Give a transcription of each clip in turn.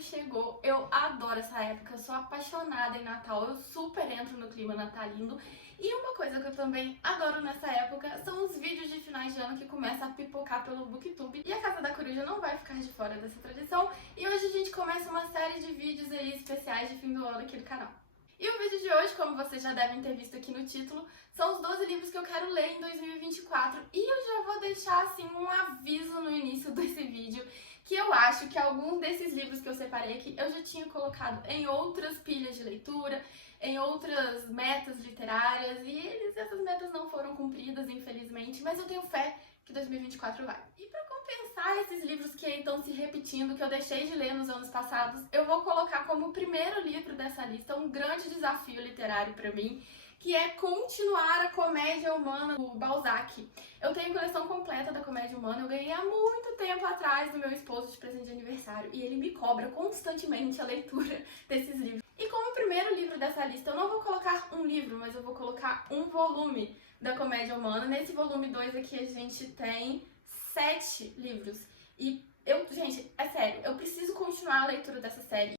chegou. Eu adoro essa época, eu sou apaixonada em Natal, eu super entro no clima natalino. E uma coisa que eu também adoro nessa época são os vídeos de finais de ano que começam a pipocar pelo BookTube. E a Casa da Coruja não vai ficar de fora dessa tradição. E hoje a gente começa uma série de vídeos aí especiais de fim do ano aqui no canal. E o vídeo de hoje, como vocês já devem ter visto aqui no título, são os 12 livros que eu quero ler em 2024. E eu já vou deixar assim um aviso no início desse vídeo, que eu acho que alguns desses livros que eu separei aqui eu já tinha colocado em outras pilhas de leitura, em outras metas literárias, e essas metas não foram cumpridas, infelizmente, mas eu tenho fé que 2024 vai. E para compensar esses livros que estão se repetindo, que eu deixei de ler nos anos passados, eu vou colocar como primeiro livro dessa lista um grande desafio literário para mim, que é continuar a Comédia Humana do Balzac. Eu tenho coleção completa da Comédia Humana, eu ganhei há muito tempo atrás do meu esposo de presente de aniversário, e ele me cobra constantemente a leitura desses livros. E como primeiro livro dessa lista, eu não vou colocar um livro, mas eu vou colocar um volume da Comédia Humana. Nesse volume 2 aqui a gente tem 7 livros. E gente, é sério, eu preciso continuar a leitura dessa série.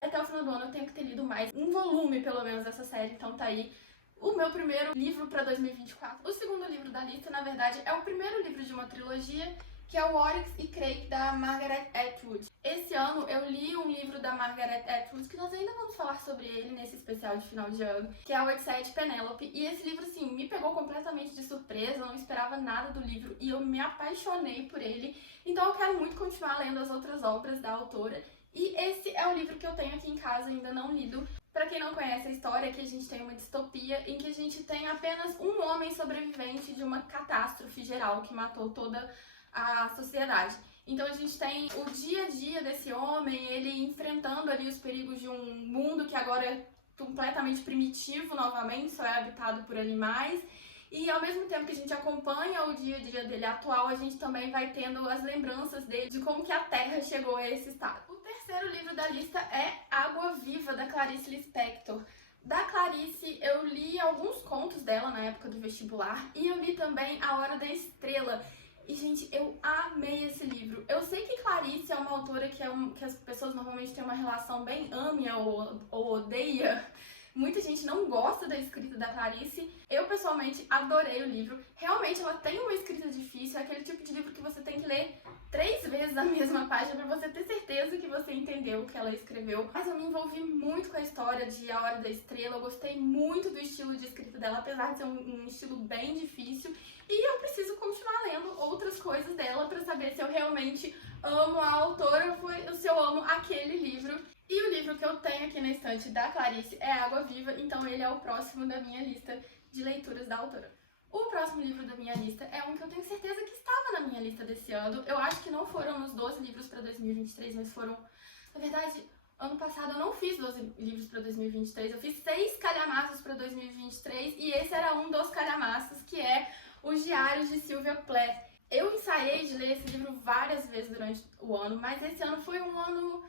Até o final do ano eu tenho que ter lido mais um volume, pelo menos, dessa série, então tá aí o meu primeiro livro para 2024. O segundo livro da lista, na verdade, é o primeiro livro de uma trilogia, que é o Oryx e Crake, da Margaret Atwood. Esse ano eu li um livro da Margaret Atwood, que nós ainda vamos falar sobre ele nesse especial de final de ano, que é o Exceed Penelope, e esse livro, assim, me pegou completamente de surpresa, eu não esperava nada do livro, e eu me apaixonei por ele, então eu quero muito continuar lendo as outras obras da autora, e esse é o livro que eu tenho aqui em casa, ainda não lido. Pra quem não conhece a história, aqui a gente tem uma distopia em que a gente tem apenas um homem sobrevivente de uma catástrofe geral que matou toda a sociedade. Então a gente tem o dia a dia desse homem, ele enfrentando ali os perigos de um mundo que agora é completamente primitivo novamente, só é habitado por animais. E ao mesmo tempo que a gente acompanha o dia a dia dele atual, a gente também vai tendo as lembranças dele, de como que a Terra chegou a esse estado. O terceiro livro da lista é Água Viva, da Clarice Lispector. Da Clarice, eu li alguns contos dela na época do vestibular, e eu li também A Hora da Estrela. E, gente, eu amei esse livro. Eu sei que Clarice é uma autora que as pessoas normalmente têm uma relação bem ame ou odeia. Muita gente não gosta da escrita da Clarice. Eu, pessoalmente, adorei o livro. Realmente, ela tem uma escrita difícil. É aquele tipo de livro que você tem que ler 3 vezes a mesma página pra você ter certeza que você entendeu o que ela escreveu. Mas eu me envolvi muito com a história de A Hora da Estrela. Eu gostei muito do estilo de escrita dela, apesar de ser um estilo bem difícil. E eu preciso continuar lendo outras coisas dela pra saber se eu realmente amo a autora ou se eu amo aquele livro. E o livro que eu tenho aqui na estante da Clarice é Água Viva, então ele é o próximo da minha lista de leituras da autora. O próximo livro da minha lista é um que eu tenho certeza que estava na minha lista desse ano. Eu acho que não foram nos 12 livros para 2023, mas foram... Na verdade, ano passado eu não fiz 12 livros para 2023, eu fiz 6 calhamaços para 2023 e esse era um dos calhamaços, que é Os Diários de Sylvia Plath. Eu ensaiei de ler esse livro várias vezes durante o ano, mas esse ano foi um ano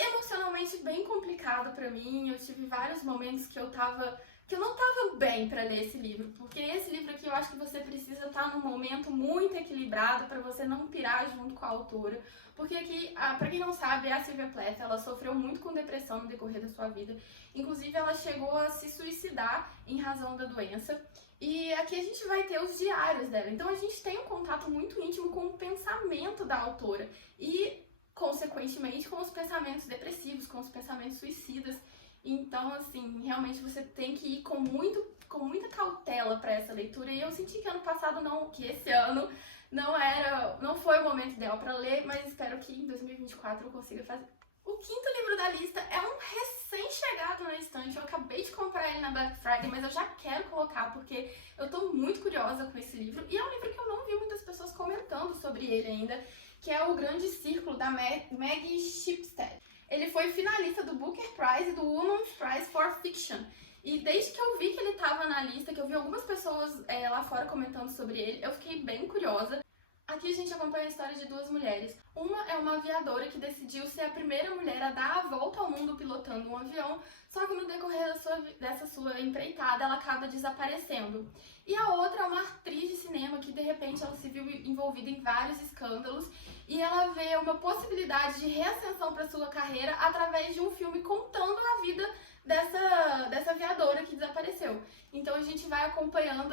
emocionalmente bem complicado pra mim. Eu tive vários momentos que eu não tava bem pra ler esse livro, porque esse livro aqui eu acho que você precisa estar num momento muito equilibrado pra você não pirar junto com a autora, porque aqui, pra quem não sabe, a Sylvia Plath, ela sofreu muito com depressão no decorrer da sua vida, inclusive ela chegou a se suicidar em razão da doença. E aqui a gente vai ter os diários dela, então a gente tem um contato muito íntimo com o pensamento da autora e, consequentemente, com os pensamentos depressivos, com os pensamentos suicidas. Então, assim, realmente você tem que ir com muita cautela para essa leitura. E eu senti que ano passado que esse ano não foi o momento ideal para ler, mas espero que em 2024 eu consiga fazer. O quinto livro da lista é um recém-chegado na estante. Eu acabei de comprar ele na Black Friday, mas eu já quero colocar porque eu tô muito curiosa com esse livro. E é um livro que eu não vi muitas pessoas comentando sobre ele ainda, que é O Grande Círculo, da Maggie Shipstead. Ele foi finalista do Booker Prize e do Women's Prize for Fiction. E desde que eu vi que ele estava na lista, que eu vi algumas pessoas lá fora comentando sobre ele, eu fiquei bem curiosa. Aqui a gente acompanha a história de duas mulheres. Uma é uma aviadora que decidiu ser a primeira mulher a dar a volta ao mundo pilotando um avião, só que no decorrer dessa sua empreitada ela acaba desaparecendo. E a outra é uma atriz de cinema que de repente ela se viu envolvida em vários escândalos e ela vê uma possibilidade de reascensão para sua carreira através de um filme contando a vida dessa aviadora que desapareceu. Então a gente vai acompanhando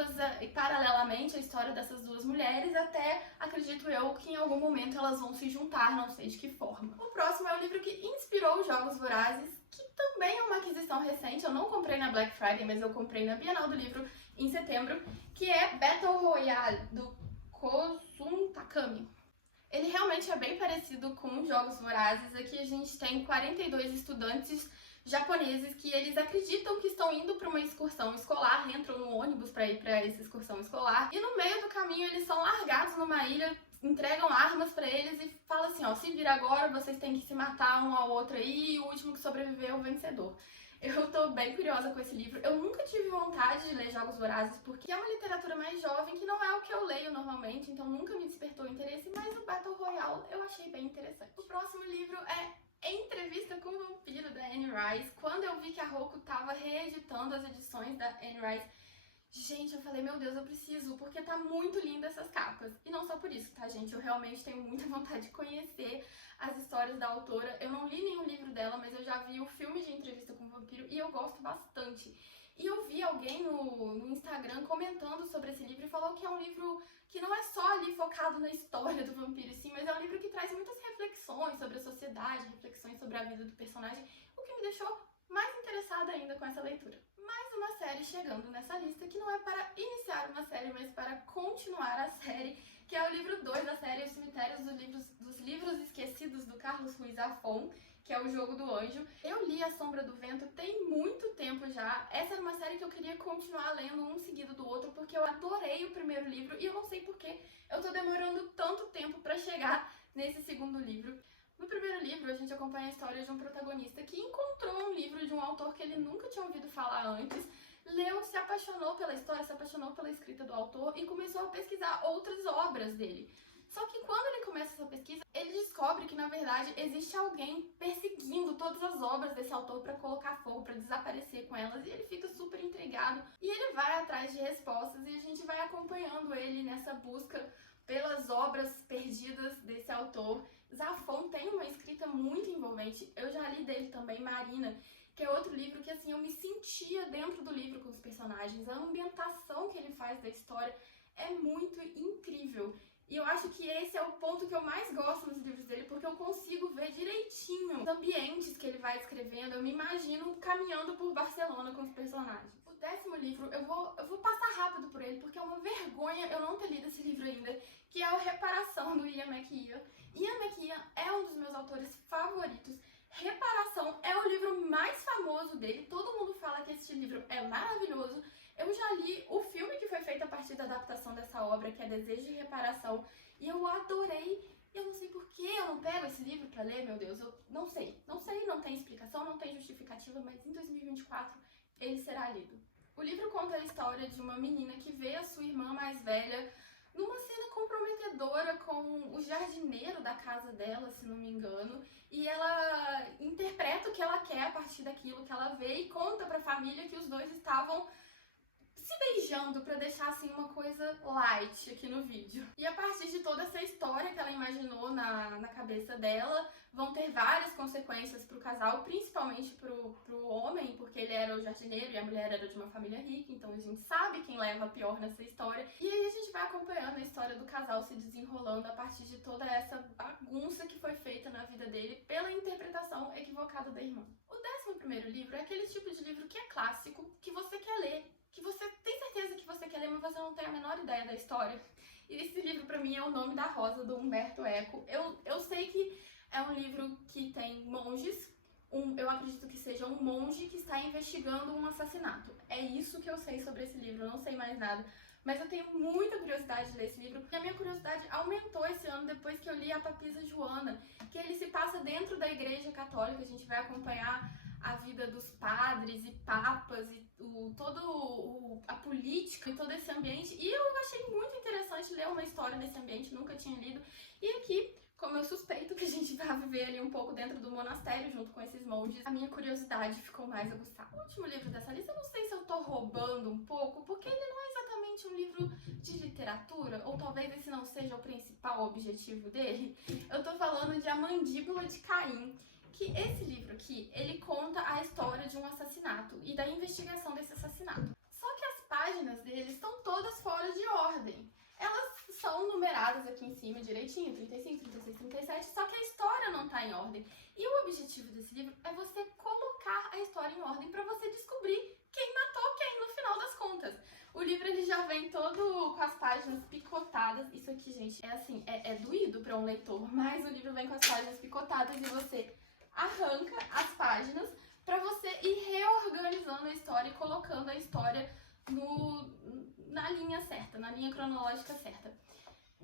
paralelamente a história dessas duas mulheres até, acredito eu, que em algum momento elas vão se juntar, não sei de que forma. O próximo é o livro que inspirou os Jogos Vorazes, que também é uma aquisição recente. Eu não comprei na Black Friday, mas eu comprei na Bienal do Livro em setembro, que é Battle Royale, do Kozum Takami. Ele realmente é bem parecido com os Jogos Vorazes. Aqui a gente tem 42 estudantes japoneses que eles acreditam que estão indo para uma excursão escolar, entram no ônibus para ir para essa excursão escolar e no meio do caminho eles são largados numa ilha, entregam armas para eles e falam assim, ó, se vira agora, vocês têm que se matar um ao outro aí e o último que sobreviver é o vencedor. Eu tô bem curiosa com esse livro. Eu nunca tive vontade de ler Jogos Vorazes porque é uma literatura mais jovem que não é o que eu leio normalmente, então nunca me despertou interesse, mas o Battle Royale eu achei bem interessante. O próximo livro é Entrevista com o Vampiro, da Anne Rice. Quando eu vi que a Roku tava reeditando as edições da Anne Rice, gente, eu falei, meu Deus, eu preciso, porque tá muito linda essas capas. E não só por isso, tá, gente? Eu realmente tenho muita vontade de conhecer as histórias da autora. Eu não li nenhum livro dela, mas eu já vi o filme de Entrevista com o Vampiro e eu gosto bastante. E eu vi alguém no Instagram comentando sobre esse livro e falou que é um livro que não é só ali focado na história do vampiro, sim, mas é um livro que traz muitas reflexões sobre a sociedade, reflexões sobre a vida do personagem, o que me deixou mais interessada ainda com essa leitura. Mais uma série chegando nessa lista que não é para iniciar uma série, mas para continuar a série, que é o livro 2 da série Os Cemitérios dos Livros Esquecidos, do Carlos Ruiz Zafón, que é o Jogo do Anjo. Eu li A Sombra do Vento tem muito tempo já. Essa era uma série que eu queria continuar lendo um seguido do outro, porque eu adorei o primeiro livro e eu não sei porquê eu tô demorando tanto tempo pra chegar nesse segundo livro. No primeiro livro, a gente acompanha a história de um protagonista que encontrou um livro de um autor que ele nunca tinha ouvido falar antes, leu, se apaixonou pela história, se apaixonou pela escrita do autor e começou a pesquisar outras obras dele. Só que quando ele começa essa pesquisa, ele descobre que, na verdade, existe alguém perseguindo todas as obras desse autor para colocar fogo, para desaparecer com elas, e ele fica super intrigado. E ele vai atrás de respostas e a gente vai acompanhando ele nessa busca pelas obras perdidas desse autor. Zafón tem uma escrita muito envolvente. Eu já li dele também, Marina, que é outro livro que, assim, eu me sentia dentro do livro com os personagens. A ambientação que ele faz da história é muito incrível. E eu acho que esse é o ponto que eu mais gosto nos livros dele, porque eu consigo ver direitinho os ambientes que ele vai descrevendo. Eu me imagino caminhando por Barcelona com os personagens. O 10º livro, eu vou passar rápido por ele, porque é uma vergonha eu não ter lido esse livro ainda, que é o Reparação, do Ian McEwan. Ian McEwan é um dos meus autores favoritos. Reparação é o livro mais famoso dele, todo mundo fala que esse livro é maravilhoso. Eu já li o filme que foi feito a partir da adaptação dessa obra, que é Desejo de Reparação, e eu adorei. Eu não sei por que eu não pego esse livro pra ler, meu Deus, eu não sei, não tem explicação, não tem justificativa, mas em 2024 ele será lido. O livro conta a história de uma menina que vê a sua irmã mais velha numa cena comprometedora com o jardineiro da casa dela, se não me engano, e ela interpreta o que ela quer a partir daquilo que ela vê e conta pra família que os dois estavam se beijando pra deixar assim uma coisa light aqui no vídeo. E a partir de toda essa história que ela imaginou na cabeça dela, vão ter várias consequências pro casal, principalmente pro homem, porque ele era o jardineiro e a mulher era de uma família rica, então a gente sabe quem leva a pior nessa história. E aí a gente vai acompanhando a história do casal se desenrolando a partir de toda essa bagunça que foi feita na vida dele pela interpretação equivocada da irmã. O 11º livro é aquele tipo de livro que é clássico, que você quer ler, que você tem certeza que você quer ler, mas você não tem a menor ideia da história. E esse livro, pra mim, é O Nome da Rosa, do Umberto Eco. Eu sei que é um livro que tem monges, eu acredito que seja um monge que está investigando um assassinato. É isso que eu sei sobre esse livro, eu não sei mais nada. Mas eu tenho muita curiosidade de ler esse livro, e a minha curiosidade aumentou esse ano depois que eu li A Papisa Joana, que ele se passa dentro da Igreja Católica. A gente vai acompanhar a vida dos padres e papas e a política e todo esse ambiente. E eu achei muito interessante ler uma história desse ambiente, nunca tinha lido. E aqui, como eu suspeito que a gente vai viver ali um pouco dentro do monastério junto com esses monges, a minha curiosidade ficou mais aguçada. O último livro dessa lista, eu não sei se eu tô roubando um pouco, porque ele não é exatamente um livro de literatura, ou talvez esse não seja o principal objetivo dele. Eu tô falando de A Mandíbula de Caim, que esse livro aqui, ele conta a história de um assassinato e da investigação desse assassinato. Só que as páginas dele estão todas fora de ordem. Elas são numeradas aqui em cima direitinho, 35, 36, 37, só que a história não tá em ordem. E o objetivo desse livro é você colocar a história em ordem para você descobrir quem matou quem no final das contas. O livro ele já vem todo com as páginas picotadas. Isso aqui, gente, é assim, é doído para um leitor, mas o livro vem com as páginas picotadas e você arranca as páginas para você ir reorganizando a história e colocando a história na linha certa, na linha cronológica certa.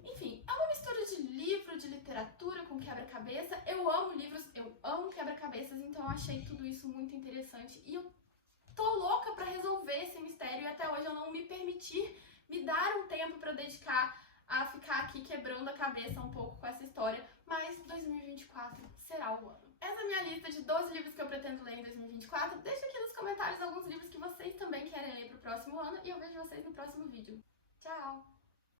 Enfim, é uma mistura de livro, de literatura com quebra-cabeça. Eu amo livros, eu amo quebra-cabeças, então eu achei tudo isso muito interessante. E eu tô louca pra resolver esse mistério e até hoje eu não me permitir me dar um tempo pra dedicar a ficar aqui quebrando a cabeça um pouco com essa história, mas 2024 será o ano. Essa é a minha lista de 12 livros que eu pretendo ler em 2024. Deixa aqui nos comentários alguns livros que vocês também querem ler pro próximo ano e eu vejo vocês no próximo vídeo. Tchau!